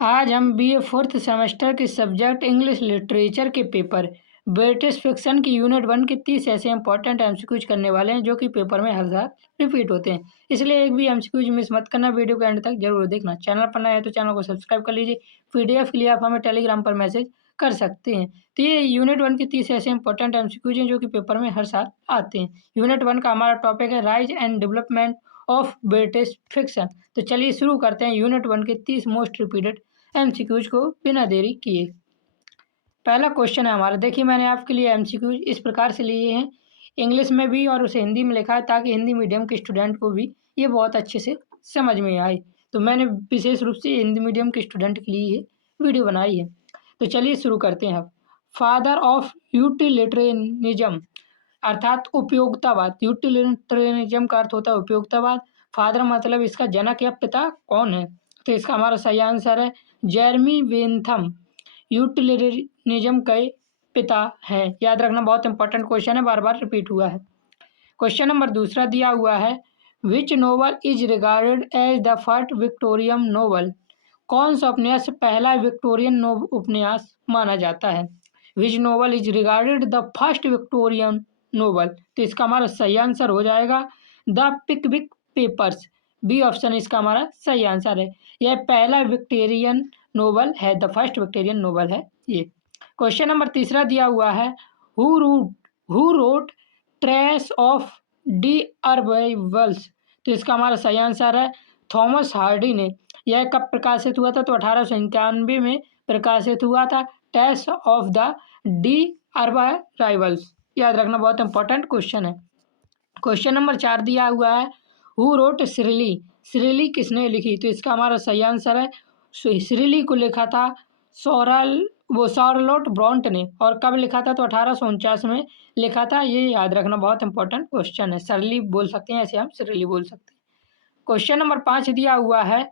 आज हम BA fourth semester के सब्जेक्ट इंग्लिश लिटरेचर के पेपर ब्रिटिश फिक्शन की यूनिट 1 के 30 ऐसे इंपॉर्टेंट एमसीक्यूज करने वाले हैं जो कि पेपर में हर साल रिपीट होते हैं। इसलिए एक भी एमसीक्यूज मिस मत करना, वीडियो के एंड तक जरूर देखना। चैनल पर नया है तो चैनल को सब्सक्राइब कर लीजिए। पीडीएफ के लिए आप हमें टेलीग्राम पर मैसेज कर सकते हैं। तो ये यूनिट 1 के 30 ऐसे इंपॉर्टेंट एमसीक्यूज हैं जो कि पेपर में हर साल आते हैं। यूनिट 1 का हमारा टॉपिक है rise and development of British fiction. तो चलिए शुरू करते हैं यूनिट 1 के 30 मोस्ट रिपीटेड एमसीक्यूज को बिना देरी किए। पहला क्वेश्चन है हमारा, देखिए मैंने आपके लिए एमसीक्यूज इस प्रकार से लिए हैं, इंग्लिश में भी और उसे हिंदी में लिखा है ताकि हिंदी मीडियम के स्टूडेंट को भी ये बहुत अच्छे से समझ में आए। तो मैंने विशेष रूप से हिंदी मीडियम के स्टूडेंट के लिए ये वीडियो बनाई है। तो चलिए शुरू करते हैं। अब फादर ऑफ यूटिलिटेरियनिज्म अर्थात उपयोगितावाद, यूटिलिटेरियनिज्म का अर्थ होता है उपयोगितावाद। फादर मतलब इसका जनक या पिता कौन है? तो इसका हमारा सही आंसर है जेरमी बेंथम यूटिलिटेरियनिज्म के पिता हैं। याद रखना, बहुत इंपॉर्टेंट क्वेश्चन है, बार बार रिपीट हुआ है। क्वेश्चन नंबर दूसरा दिया हुआ है, which novel is regarded as the first Victorian novel? कौन सा उपन्यास पहला विक्टोरियन उपन्यास माना जाता है? Which novel is regarded the first Victorian novel? तो इसका हमारा सही आंसर हो जाएगा the Pickwick Papers. B option इसका हमारा सही आंसर है। यह पहला विक्टोरियन नोवेल है, द फर्स्ट विक्टोरियन नोवेल है ये। क्वेश्चन नंबर तीसरा दिया हुआ है, who wrote Tess of D अरबाइवल्स? तो इसका हमारा सही आंसर है थॉमस हार्डी ने। यह कब प्रकाशित हुआ था? तो 1891 में प्रकाशित हुआ था, ट्रेस ऑफ द डी अरबाइवल्स। याद रखना, बहुत इंपॉर्टेंट क्वेश्चन है। क्वेश्चन नंबर 4 दिया हुआ है, हु रोट श्रीली? श्रीली किसने लिखी? तो इसका हमारा सही आंसर है श्रीली को लिखा था शार्लोट ब्रॉन्ट ने। और कब लिखा था? तो 1849 में लिखा था। ये याद रखना, बहुत इंपॉर्टेंट क्वेश्चन है। शर्ली बोल सकते हैं, ऐसे हम श्रीली बोल सकते हैं। क्वेश्चन नंबर 5 दिया हुआ है,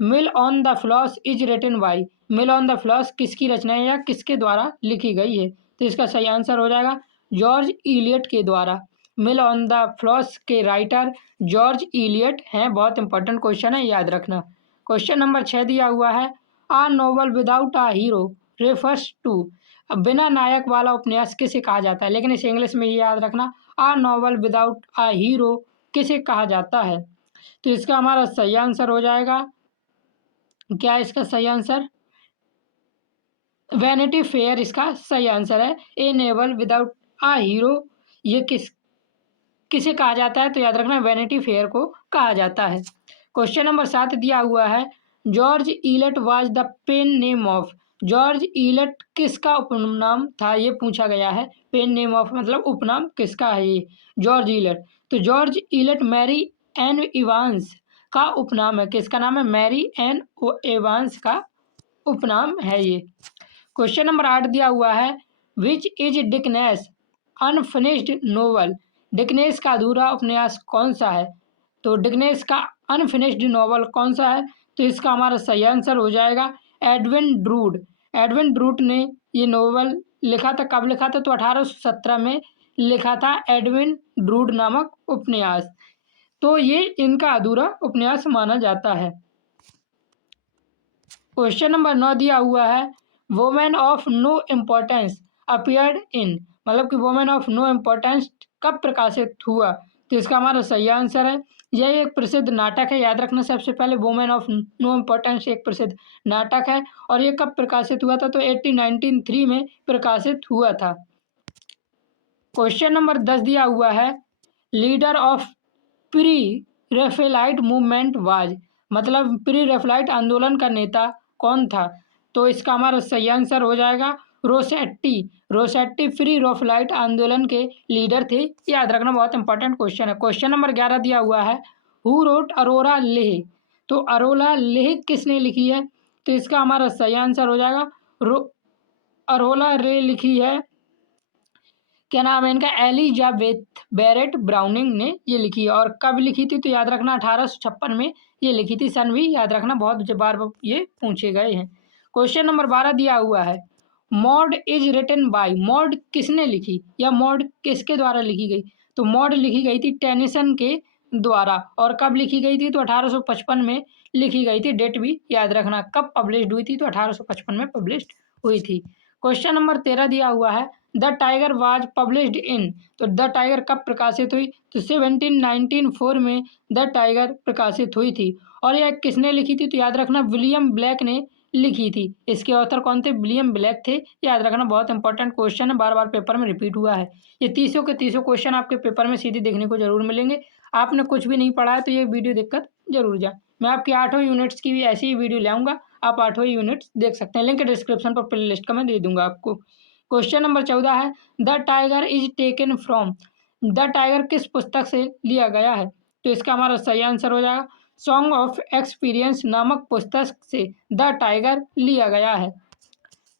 Mill on the Floss is written by? Mill on the Floss किसकी रचना है या किसके द्वारा लिखी गई है? तो इसका सही आंसर हो जाएगा जॉर्ज इलियट के द्वारा। मिल ऑन द फ्लॉस के राइटर जॉर्ज इलियट हैं। बहुत इंपॉर्टेंट क्वेश्चन है, याद रखना। क्वेश्चन नंबर 6 दिया हुआ है, a novel without a hero refers to? अब बिना नायक वाला उपन्यास किसे कहा जाता है? लेकिन इसे इंग्लिश में ही याद रखना, आ नोवेल विदाउट आ हीरो किसे कहा जाता है? तो इसका हमारा सही आंसर हो जाएगा, क्या इसका सही आंसर? वैनिटी फेयर इसका सही आंसर है। A novel without a hero ये किसे कहा जाता है? तो याद रखना, वैनिटी फेयर को कहा जाता है। क्वेश्चन नंबर 7 दिया हुआ है, George Eliot was the pen name of? George Eliot किसका उपनाम था? ये पूछा गया है। पेन नेम ऑफ मतलब उपनाम किसका है ये जॉर्ज इलियट? तो George Eliot Mary Ann Evans का उपनाम है। किसका नाम है? मैरी एन एवांस का उपनाम है ये। क्वेश्चन नंबर 8 दिया हुआ है, विच इज डिकनेस अनफिनिश्ड नोवेल? डिकनेस का अधूरा उपन्यास कौन सा है? तो डिकनेस का अनफिनिश्ड नोवेल कौन सा है? तो इसका हमारा सही आंसर हो जाएगा एडविन ड्रूड। एडविन ड्रूड ने ये नोवेल लिखा था। कब लिखा था? तो 1817 में लिखा था एडविन ड्रूड नामक उपन्यास। तो ये इनका अधूरा उपन्यास माना जाता है। क्वेश्चन नंबर 9 दिया हुआ है, women of no importance appeared in? मतलब कि वुमेन ऑफ नो इम्पोर्टेंस कब प्रकाशित हुआ? तो इसका हमारा सही आंसर है, यह एक प्रसिद्ध नाटक है। याद रखना, सबसे पहले वुमेन ऑफ नो इम्पोर्टेंस एक प्रसिद्ध नाटक है। और ये कब प्रकाशित हुआ था? तो 1893 में प्रकाशित हुआ था। क्वेश्चन नंबर 10 दिया हुआ है, leader of pre Raphaelite movement was? मतलब प्री रेफेलाइट आंदोलन का नेता कौन था? तो इसका हमारा सही आंसर हो जाएगा रोसेट्टी। रोसेट्टी प्री रेफेलाइट आंदोलन के लीडर थे। याद रखना, बहुत इंपॉर्टेंट क्वेश्चन है। क्वेश्चन नंबर 11 दिया हुआ है, हु रोट अरोरा लेह? तो अरोरा लेह किसने लिखी है? तो इसका हमारा सही आंसर हो जाएगा अरोरा रे लिखी है, क्या नाम है इनका? एलिजाबेथ बैरेट ब्राउनिंग ने ये लिखी है। और कब लिखी थी? तो याद रखना 1856 में ये लिखी थी। सन भी याद रखना, बहुत बार ये पूछे गए हैं। क्वेश्चन नंबर 12 दिया हुआ है, Maud is written by? Maud किसने लिखी या मॉड किसके द्वारा लिखी गई? तो मॉड लिखी गई थी टेनिसन के द्वारा। और कब लिखी गई थी? तो 1855 में लिखी गई थी, डेट भी याद रखना। कब पब्लिश्ड हुई थी, तो 1855 में पब्लिश्ड हुई थी। क्वेश्चन नंबर 13 दिया हुआ है, the tiger was published in, तो द टाइगर कब प्रकाशित हुई, तो 1794 में द टाइगर प्रकाशित हुई थी। और यह किसने लिखी थी, तो याद रखना विलियम ब्लैक ने लिखी थी। इसके ऑथर कौन थे, विलियम ब्लैक थे, याद रखना। बहुत इंपॉर्टेंट क्वेश्चन है, बार बार पेपर में रिपीट हुआ है। ये 30 के 30 क्वेश्चन आपके पेपर में सीधे देखने को जरूर मिलेंगे। आपने कुछ भी नहीं पढ़ा है तो ये वीडियो देखकर जरूर जाए। मैं आपकी 8 यूनिट्स की भी ऐसी ही वीडियो ले आऊँगा, आप 8 यूनिट्स देख सकते हैं। लिंक डिस्क्रिप्शन पर प्ले लिस्ट का मैं दे दूंगा आपको। क्वेश्चन नंबर 14 है, the tiger is taken from, the tiger किस पुस्तक से लिया गया है, तो इसका हमारा सही आंसर हो जाएगा सॉन्ग ऑफ एक्सपीरियंस नामक पुस्तक से द टाइगर लिया गया है।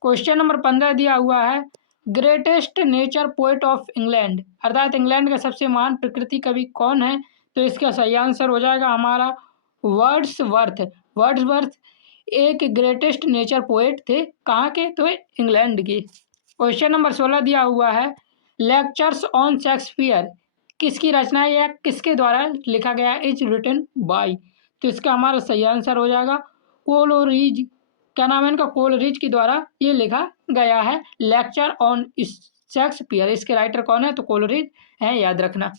क्वेश्चन नंबर 15 दिया हुआ है, greatest nature poet of England, अर्थात इंग्लैंड का सबसे महान प्रकृति कवि कौन है, तो इसका सही आंसर हो जाएगा हमारा वर्ड्सवर्थ। वर्ड्सवर्थ एक ग्रेटेस्ट नेचर पोएट थे, कहाँ के, तो इंग्लैंड के। क्वेश्चन नंबर 16 दिया हुआ है, लेक्चर्स ऑन शेक्सपियर किसकी रचना है या किसके द्वारा लिखा गया, इज रिटन बाय, तो इसका हमारा सही आंसर हो जाएगा कोलोरिज, क्या नाम है इनका, कोलरिज के द्वारा ये लिखा गया है लेक्चर ऑन शेक्सपियर। इसके राइटर कौन है, तो कोलरिज है, याद रखना।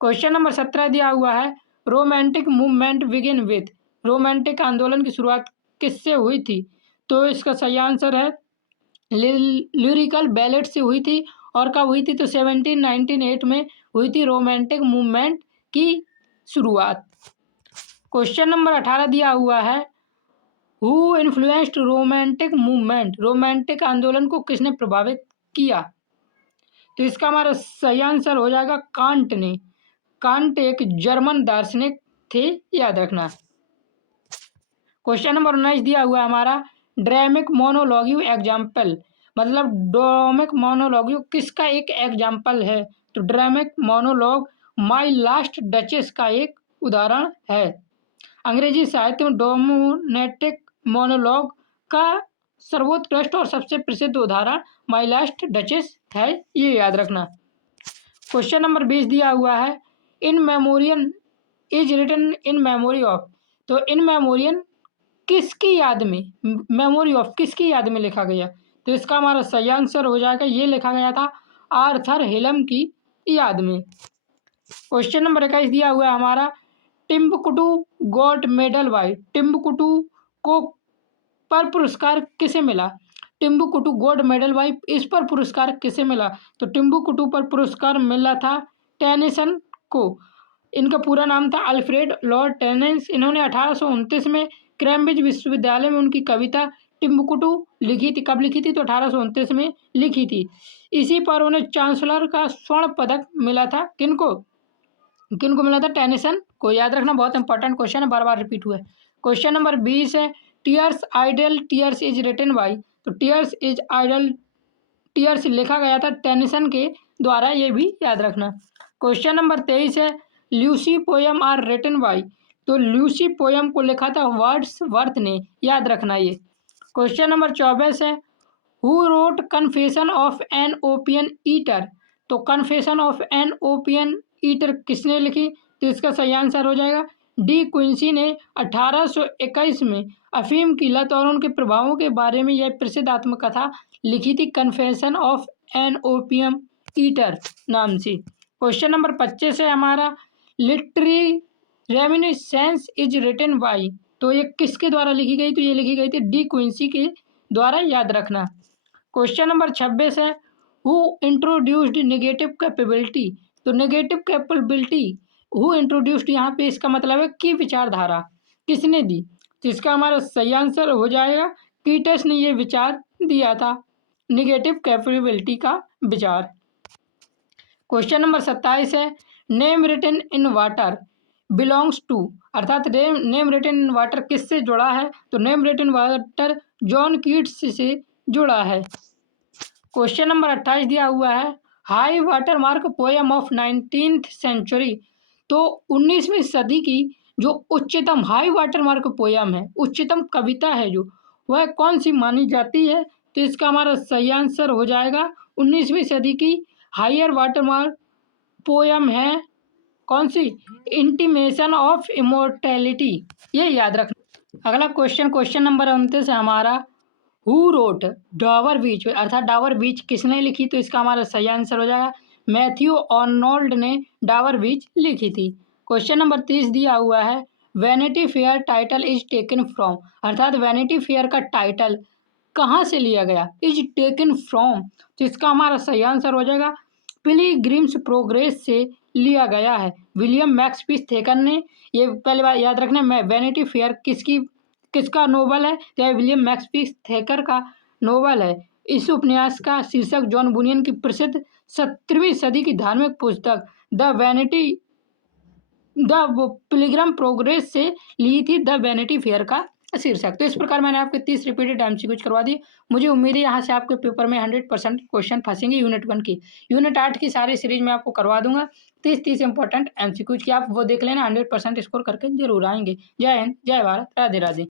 क्वेश्चन नंबर 17 दिया हुआ है, romantic movement begin with, romantic आंदोलन की शुरुआत किससे हुई थी, तो इसका सही आंसर है लिरिकल बैलेट से हुई थी। और कब हुई थी, तो 1798 में हुई थी रोमांटिक मूवमेंट की शुरुआत। क्वेश्चन नंबर 18 दिया हुआ है, who influenced romantic movement, romantic आंदोलन को किसने प्रभावित किया, तो इसका हमारा सही आंसर हो जाएगा कांट ने। कांट एक जर्मन दार्शनिक थे, याद रखना। क्वेश्चन नंबर 19 दिया हुआ है हमारा, ड्रामिक मोनोलॉग्यू एग्जाम्पल, मतलब ड्रामिक मोनोलॉग्यू किसका एक एग्जाम्पल है, तो ड्रामिक मोनोलॉग माई लास्ट डचेस का एक उदाहरण है। अंग्रेजी साहित्य में डोमोनेटिक मोनोलॉग का सर्वोत्कृष्ट और सबसे प्रसिद्ध उदाहरण माई लास्ट डचेस है, ये याद रखना। क्वेश्चन नंबर 20 दिया हुआ है, In Memoriam is written in memory of, तो इन मेमोरियन किसकी याद में, मेमोरी ऑफ किसकी याद में लिखा गया, तो इसका हमारा सही आंसर हो जाएगा ये लिखा गया था आर्थर हिलम की याद में। क्वेश्चन नंबर 21 दिया हुआ है हमारा, टिम्बुक्टू गॉट मेडल बाय, टिम्बुक्टू को पर पुरस्कार किसे मिला, टिम्बुक्टू गॉट मेडल बाय, इस पर पुरस्कार किसे मिला, तो टिम्बुक्टू पर पुरस्कार मिला था टेनिसन को। इनका पूरा नाम था अल्फ्रेड लॉर्ड टेनिस। इन्होंने 1829 में कैम्ब्रिज विश्वविद्यालय में उनकी कविता टिम्बुक्टू लिखी थी। कब लिखी थी, तो 1829 में लिखी थी। इसी पर उन्हें चांसलर का स्वर्ण पदक मिला था, किनको किनको मिला था, टेनिसन को, याद रखना। बहुत इंपॉर्टेंट क्वेश्चन है, बार बार रिपीट हुआ है। क्वेश्चन नंबर 20 है, tears idle tears is written by, तो टीयर्स इज आइडल टीयर्स लिखा गया था टेनिसन के द्वारा, ये भी याद रखना। क्वेश्चन नंबर 23 है, Lucy poem are written by, तो ल्यूसी पोयम को लिखा था वर्ड्सवर्थ ने, याद रखना ये। क्वेश्चन नंबर 24 है, who wrote confession of an opium eater, तो confession of an opium eater किसने लिखी, तो इसका सही आंसर हो जाएगा डी क्विंसी ने 1821 में अफीम की लत और उनके प्रभावों के बारे में यह प्रसिद्ध आत्मकथा लिखी थी, confession of an opium eater नाम से। क्वेश्चन नंबर 25 है हमारा, literary reminiscence is written by, तो ये किसके द्वारा लिखी गई, तो ये लिखी गई थी डी क्विंसी के द्वारा, याद रखना। क्वेश्चन नंबर 26 है, हु इंट्रोड्यूस्ड नेगेटिव कैपेबिलिटी, तो नेगेटिव कैपेबिलिटी हु इंट्रोड्यूस्ड, यहाँ पे इसका मतलब है कि विचारधारा किसने दी, तो इसका हमारा सही आंसर हो जाएगा कीटस ने ये विचार दिया था, नेगेटिव कैपेबिलिटी का विचार। क्वेश्चन नंबर 27 है, name written in water belongs to, अर्थात नेम रिटन इन वाटर किससे जुड़ा है, तो name written water John Keats से जुड़ा है। क्वेश्चन नंबर 28 दिया हुआ है, high water mark poem of 19th century, तो 19वीं सदी की जो उच्चतम हाई वाटर मार्क पोएम है, उच्चतम कविता है जो, वह कौन सी मानी जाती है, तो इसका हमारा सही आंसर हो जाएगा 19वीं सदी की हायर वाटर मार्क पोएम है कौन सी, इंटीमेशन ऑफ इमोर्टैलिटी, ये याद रखना। अगला क्वेश्चन नंबर 29 है हमारा, हु रोट डावर बीच, अर्थात डावर बीच किसने लिखी, तो इसका हमारा सही आंसर हो जाएगा मैथ्यू आर्नोल्ड ने डावर बीच लिखी थी। क्वेश्चन नंबर 30 दिया हुआ है, vanity fair title is taken from, अर्थात वैनिटी फेयर का टाइटल कहाँ से लिया गया, इज टेकन फ्रॉम, तो इसका हमारा सही आंसर हो जाएगा पिलग्रिम्स प्रोग्रेस से लिया गया है। विलियम मैक्सपीस थेकर ने, ये पहले बात याद रखना, वैनिटी फेयर किसका नोवेल है, तो विलियम मैक्सपीस थेकर का नोवेल है। इस उपन्यास का शीर्षक जॉन बुनियन की प्रसिद्ध 17वीं सदी की धार्मिक पुस्तक द पिलग्रिम प्रोग्रेस से ली थी, द वैनिटी फेयर का शीर्षक। तो इस प्रकार मैंने आपके 30 रिपीटेड एमसीक्यूज करवा दी। मुझे उम्मीद है यहाँ से आपके पेपर में 100% क्वेश्चन फंसेंगे। यूनिट 1 की, यूनिट 8 की सारी सीरीज में आपको करवा दूंगा। 30 इंपॉर्टेंट एमसीक्यूज की आप वो देख लेना, 100% स्कोर करके जरूर आएंगे। जय हिंद, जय भारत, राधे राधे।